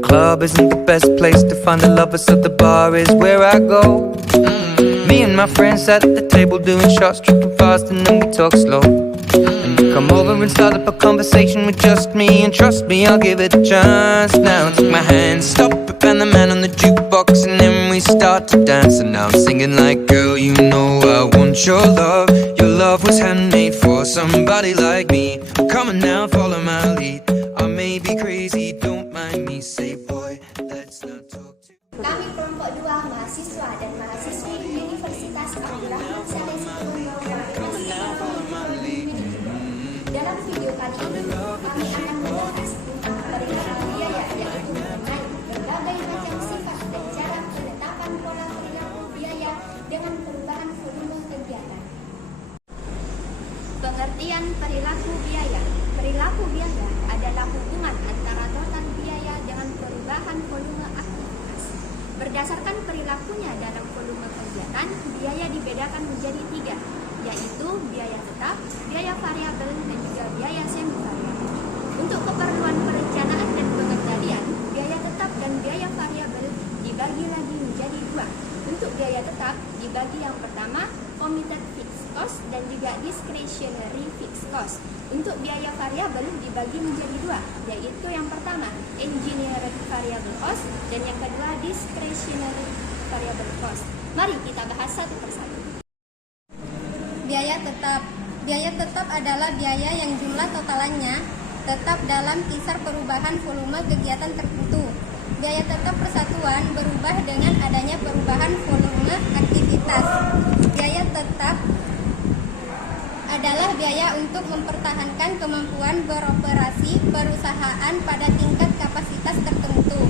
club isn't the best place to find the lovers, so the bar is where I go. Me and my friends sat at the table doing shots, tripping fast, and then we talk slow. And you come over and start up a conversation with just me, and trust me, I'll give it a chance. Now take my hand, stop it, and the man on the jukebox, and then we start to dance. And now I'm singing like, girl, you know I want your love. Your love was handmade for somebody like me. Come on now, follow my lead. I may be crazy, don't mind me. Say, boy, let's not talk to. Kami kelompok 2 mahasiswa dan mahasiswi Universitas Abdurrahman Saleh dalam video kali ini kami akan membahas tentang perilaku biaya, yaitu mengenai berbagai macam sifat dan cara penetapan pola perilaku biaya dengan perubahan volume kegiatan. Pengertian perilaku biaya. Perilaku biaya adalah hubungan antara total biaya dengan perubahan volume aktivitas. Berdasarkan perilakunya dalam volume kegiatan, biaya dibedakan menjadi 3, yaitu biaya tetap, biaya variabel, dan juga biaya semi variabel. Untuk keperluan perencanaan dan pengendalian, biaya tetap dan biaya variabel dibagi lagi menjadi 2. Untuk biaya tetap dibagi yang pertama committed fixed cost dan juga discretionary fixed cost. Untuk biaya variabel dibagi menjadi 2, yaitu yang pertama engineered variable cost dan yang kedua discretionary variable cost. Mari kita bahas satu persatu. Biaya tetap. Biaya tetap adalah biaya yang jumlah totalannya tetap dalam kisar perubahan volume kegiatan tertentu. Biaya tetap persatuan berubah dengan adanya perubahan volume aktivitas. Biaya tetap adalah biaya untuk mempertahankan kemampuan beroperasi perusahaan pada tingkat kapasitas tertentu.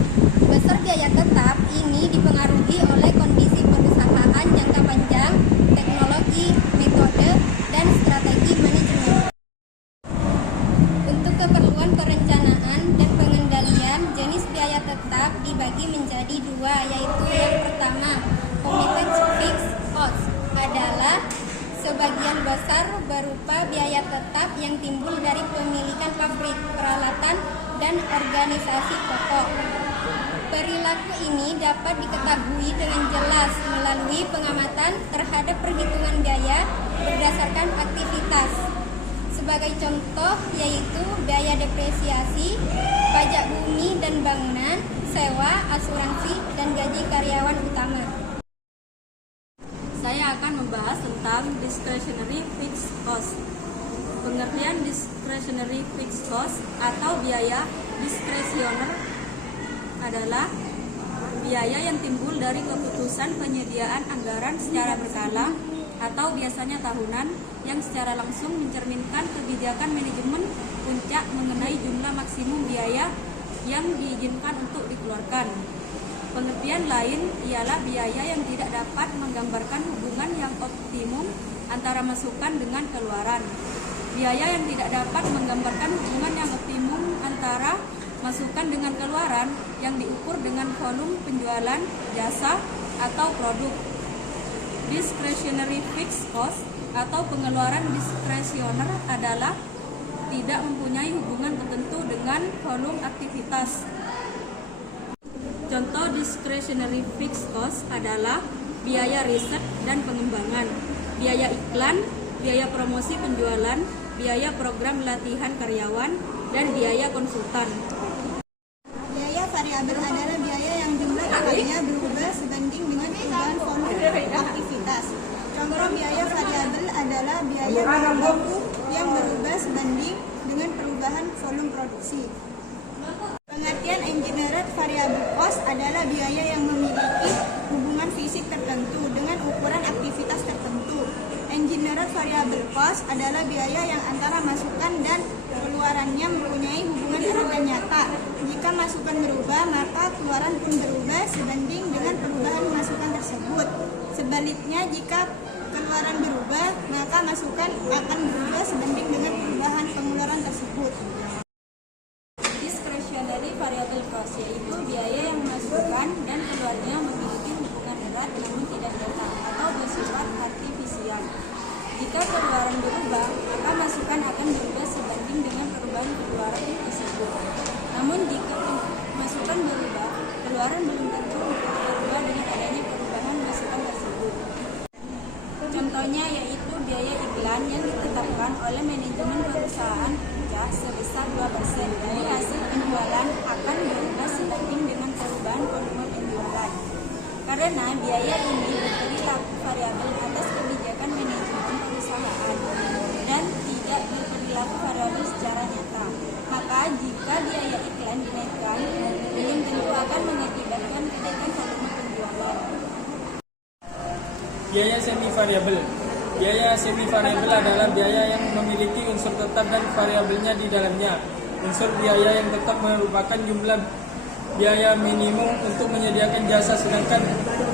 Besar biaya tetap ini dipengaruhi oleh kondisi perusahaan jangka panjang, teknologi, metode, dan strategi manajemen. Untuk keperluan perencanaan dan pengendalian, jenis biaya tetap dibagi menjadi 2, yaitu yang pertama, committed fixed cost adalah sebagian besar berupa biaya tetap yang timbul dari pemilikan pabrik, peralatan, dan organisasi pokok. Perilaku ini dapat diketahui dengan jelas melalui pengamatan terhadap perhitungan biaya berdasarkan aktivitas. Sebagai contoh yaitu biaya depresiasi, pajak bumi dan bangunan, sewa, asuransi, dan gaji karyawan utama. Saya akan membahas tentang discretionary fixed cost. Pengertian discretionary fixed cost atau biaya diskresioner adalah biaya yang timbul dari keputusan penyediaan anggaran secara berkala atau biasanya tahunan yang secara langsung mencerminkan kebijakan manajemen puncak mengenai jumlah maksimum biaya yang diizinkan untuk dikeluarkan. Pengertian lain ialah biaya yang tidak dapat menggambarkan hubungan yang optimum antara masukan dengan keluaran. Biaya yang tidak dapat menggambarkan hubungan yang optimum antara masukan dengan keluaran yang diukur dengan volume penjualan jasa atau produk. Discretionary fixed cost atau pengeluaran diskresioner adalah tidak mempunyai hubungan tertentu dengan volume aktivitas. Contoh discretionary fixed cost adalah biaya riset dan pengembangan, biaya iklan, biaya promosi penjualan, biaya program latihan karyawan, dan biaya konsultan. Biaya variabel adalah biaya yang jumlah totalnya berubah sebanding dengan perubahan volume aktivitas. Contoh biaya variabel adalah biaya baku yang berubah sebanding dengan perubahan volume produksi. Pengertian engineered variable cost adalah biaya yang memiliki hubungan fisik tertentu dengan ukuran aktivitas tertentu. Engineered variable cost adalah biaya yang antara masukan dan keluarannya mempunyai hubungan erat dan nyata. Jika masukan berubah, maka keluaran pun berubah sebanding dengan perubahan masukan tersebut. Sebaliknya, jika keluaran berubah, maka masukan akan berubah sebanding dengan perubahan pengeluaran tersebut. Discretionary variable cost yaitu biaya yang masukan dan keluarnya memiliki hubungan erat namun tidak nyata atau bersifat artifisial. Jika keluaran berubah, maka masukan akan berubah sebanding dengan perubahan keluaran tersebut. Namun jika masukan pemasukan berubah, pengeluaran belum tentu berubah dengan adanya perubahan masukan tersebut. Contohnya yaitu biaya iklan yang ditetapkan oleh manajemen perusahaan pajak sebesar 2% dari hasil penjualan akan berubah sebanding dengan perubahan volume penjualan. Karena biaya ini berperilaku variabel atas kebijakan manajemen perusahaan dan tidak berperilaku variabel secara nyata, maka jika biaya iklan dinaikkan, belum tentu akan mengakibatkan kenaikan volume penjualan. Biaya semi variabel. Biaya semi variabel adalah biaya yang memiliki unsur tetap dan variabelnya di dalamnya. Unsur biaya yang tetap merupakan jumlah biaya minimum untuk menyediakan jasa, sedangkan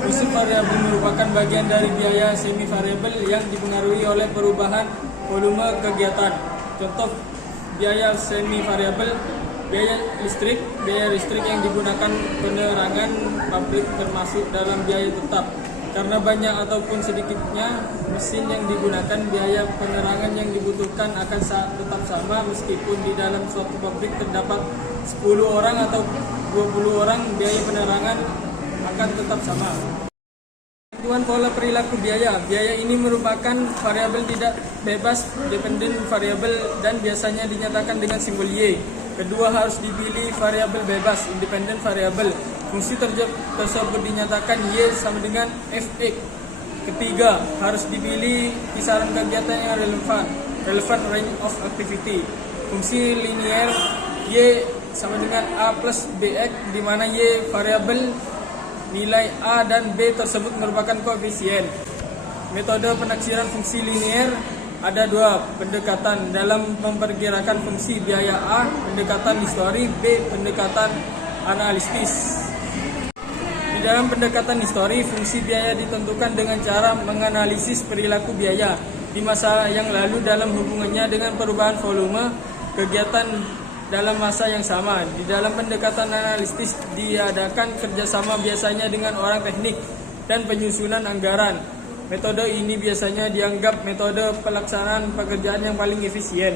unsur variabel merupakan bagian dari biaya semi variabel yang dipengaruhi oleh perubahan volume kegiatan. Contoh biaya semi variabel: biaya listrik yang digunakan penerangan pabrik termasuk dalam biaya tetap. Karena banyak ataupun sedikitnya mesin yang digunakan, biaya penerangan yang dibutuhkan akan tetap sama meskipun di dalam suatu pabrik terdapat 10 orang atau 20 orang, biaya penerangan akan tetap sama. Tentuan pola perilaku biaya. Biaya ini merupakan variabel tidak bebas, dependent variabel, dan biasanya dinyatakan dengan simbol Y. Kedua, harus dipilih variabel bebas, independent variabel. Fungsi tersebut dinyatakan Y sama dengan Fx. Ketiga, harus dipilih kisaran kegiatan yang relevant range of activity. Fungsi linear Y sama dengan A plus Bx, di mana Y variabel, nilai A dan B tersebut merupakan koefisien. Metode penaksiran fungsi linear ada dua pendekatan dalam memperkirakan fungsi biaya: A, pendekatan histori; B, pendekatan analitis. Di dalam pendekatan histori, fungsi biaya ditentukan dengan cara menganalisis perilaku biaya di masa yang lalu dalam hubungannya dengan perubahan volume kegiatan dalam masa yang sama. Di dalam pendekatan analitis diadakan kerjasama biasanya dengan orang teknik dan penyusunan anggaran. Metode ini biasanya dianggap metode pelaksanaan pekerjaan yang paling efisien.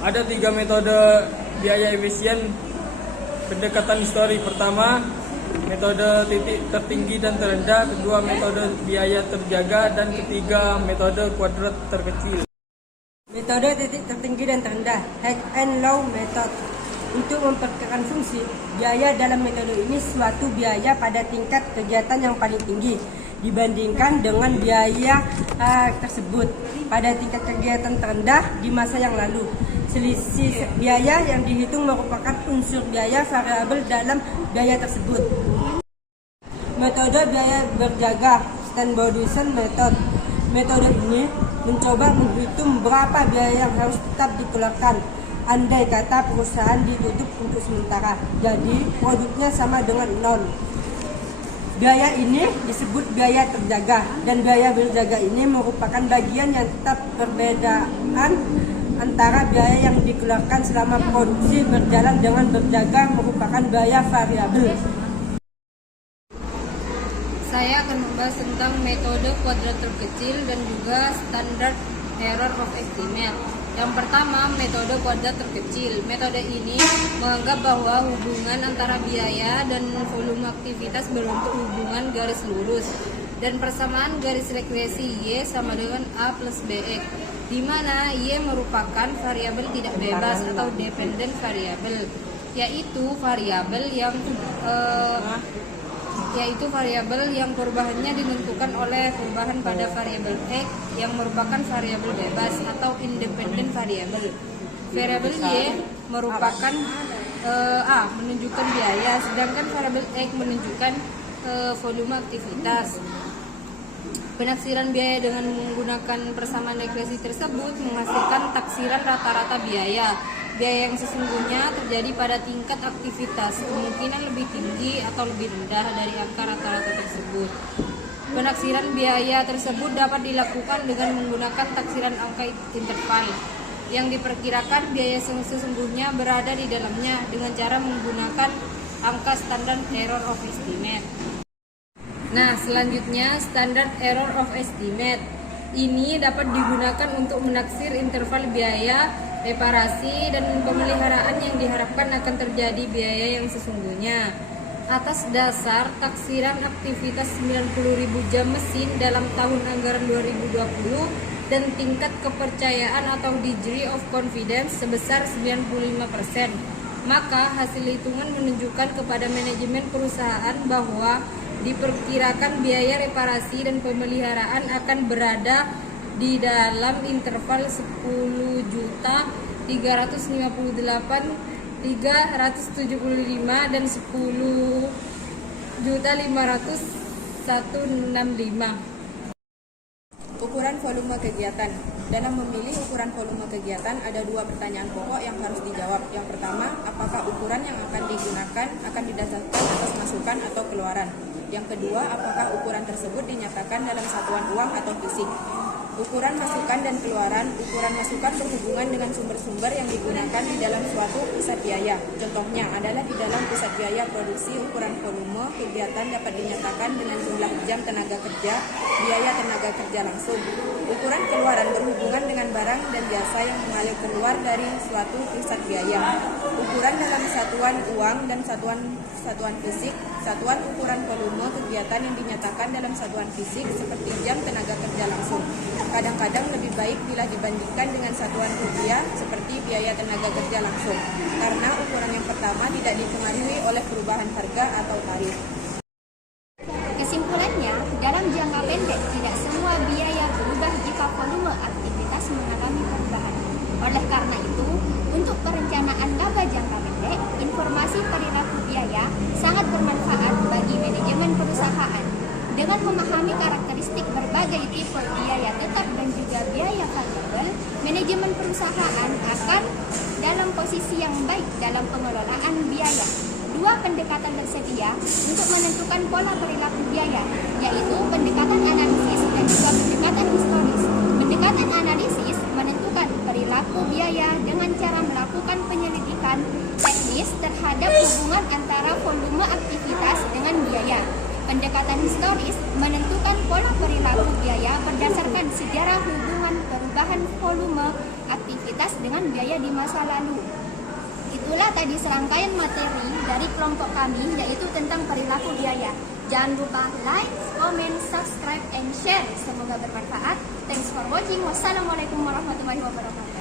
Ada 3 metode biaya efisien pendekatan histori. Pertama, metode titik tertinggi dan terendah. Kedua, metode biaya terjaga. Dan ketiga, metode kuadrat terkecil. Metode titik tertinggi dan terendah, high and low method. Untuk memperkirakan fungsi biaya dalam metode ini, suatu biaya pada tingkat kegiatan yang paling tinggi dibandingkan dengan biaya tersebut pada tingkat kegiatan terendah di masa yang lalu. Selisih biaya yang dihitung merupakan unsur biaya variabel dalam biaya tersebut. Metode biaya berjaga, standardization method. Metode ini mencoba menghitung berapa biaya yang harus tetap dikeluarkan andai kata perusahaan ditutup untuk sementara, jadi produknya sama dengan 0. Biaya ini disebut biaya terjaga, dan biaya berjaga ini merupakan bagian yang tetap perbedaan antara biaya yang dikeluarkan selama produksi berjalan dengan berjaga merupakan biaya variabel. Saya akan membahas tentang metode kuadrat terkecil dan juga standard error of estimate. Yang pertama, metode kuadrat terkecil. Metode ini menganggap bahwa hubungan antara biaya dan volume aktivitas berbentuk hubungan garis lurus dan persamaan garis regresi Y sama dengan A plus BX, di mana Y merupakan variabel tidak bebas atau dependent variabel, yaitu variabel yang perubahannya ditentukan oleh perubahan pada variabel X yang merupakan variabel bebas atau independent variabel. Variabel Y merupakan A menunjukkan biaya, sedangkan variabel X menunjukkan volume aktivitas. Penaksiran biaya dengan menggunakan persamaan regresi tersebut menghasilkan taksiran rata-rata biaya. Biaya yang sesungguhnya terjadi pada tingkat aktivitas, kemungkinan lebih tinggi atau lebih rendah dari angka rata-rata tersebut. Penaksiran biaya tersebut dapat dilakukan dengan menggunakan taksiran angka interval, yang diperkirakan biaya sesungguhnya berada di dalamnya dengan cara menggunakan angka standard error of estimate. Nah, selanjutnya standard error of estimate ini dapat digunakan untuk menaksir interval biaya reparasi dan pemeliharaan yang diharapkan akan terjadi biaya yang sesungguhnya. Atas dasar taksiran aktivitas 90.000 jam mesin dalam tahun anggaran 2020 dan tingkat kepercayaan atau degree of confidence sebesar 95%, maka hasil hitungan menunjukkan kepada manajemen perusahaan bahwa diperkirakan biaya reparasi dan pemeliharaan akan berada di dalam interval 10.358.375 dan 10.500.165. Ukuran volume kegiatan. Dalam memilih ukuran volume kegiatan ada dua pertanyaan pokok yang harus dijawab. Yang pertama, apakah ukuran yang akan digunakan akan didasarkan atas masukan atau keluaran? Yang kedua, apakah ukuran tersebut dinyatakan dalam satuan uang atau fisik? Ukuran masukan dan keluaran. Ukuran masukan berhubungan dengan sumber-sumber yang digunakan di dalam suatu pusat biaya. Contohnya adalah di dalam pusat biaya produksi, ukuran volume kegiatan dapat dinyatakan dengan jumlah jam tenaga kerja, biaya tenaga kerja langsung. Ukuran keluaran berhubungan dengan barang dan jasa yang mengalir keluar dari suatu pusat biaya. Ukuran dalam satuan uang dan satuan fisik. Satuan ukuran volume kegiatan yang dinyatakan dalam satuan fisik seperti jam tenaga kerja langsung. Kadang-kadang lebih baik bila dibandingkan dengan satuan rupiah seperti biaya tenaga kerja langsung, karena ukuran yang pertama tidak dipengaruhi oleh perubahan harga atau tarif. Kesimpulannya, dalam jangka pendek tidak semua biaya berubah jika volume aktivitas mengalami perubahan. Oleh karena itu, untuk perencanaan laba jangka pendek, informasi perilaku biaya sangat bermanfaat bagi manajemen perusahaan. Dengan memahami karakteristik berbagai tipe biaya tetap dan juga biaya variabel, manajemen perusahaan akan dalam posisi yang baik dalam pengelolaan biaya. Dua pendekatan tersedia untuk menentukan pola perilaku biaya, yaitu pendekatan analisis dan juga pendekatan historis. Pendekatan analisis menentukan perilaku biaya dengan cara melakukan penyelidikan teknis terhadap hubungan antara volume aktivitas dengan biaya. Pendekatan historis menentukan pola perilaku biaya berdasarkan sejarah hubungan perubahan volume aktivitas dengan biaya di masa lalu. Itulah tadi serangkaian materi dari kelompok kami, yaitu tentang perilaku biaya. Jangan lupa like, comment, subscribe, and share. Semoga bermanfaat. Thanks for watching. Wassalamualaikum warahmatullahi wabarakatuh.